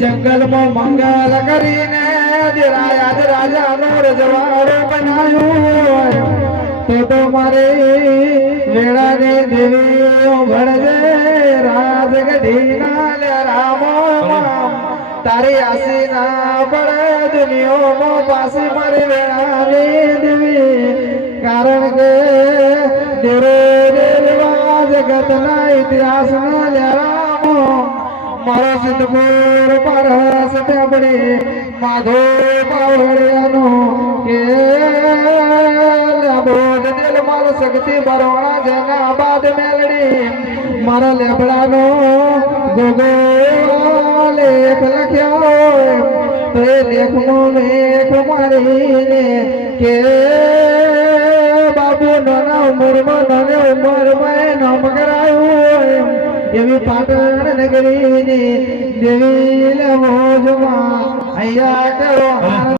जंगल में मंगल करीने राजा रजवाड़ो बनायो तो मारे वेड़ा ने देवी भड़जे राज गढ़ीना ले रामो तारी आसी ना पड़े दुनिया मो पासी मारी वेड़ा ने देवी कारण के देरे देवा जगत ना इतिहास में ले रामो मारो सिद्धपुर पर सत्यापड़ी माधो पावड़ियानो के बोध दिल मारो शक्ति बरोड़ा जना बाद मेलड़ी मारो लेबड़ानो गोगो लेख लख्यो तो लेख मो लेख मारीने के बाबू नाना उमर में नाम करायो देवी पाटण नगरी देवी मोजमा अय्या करो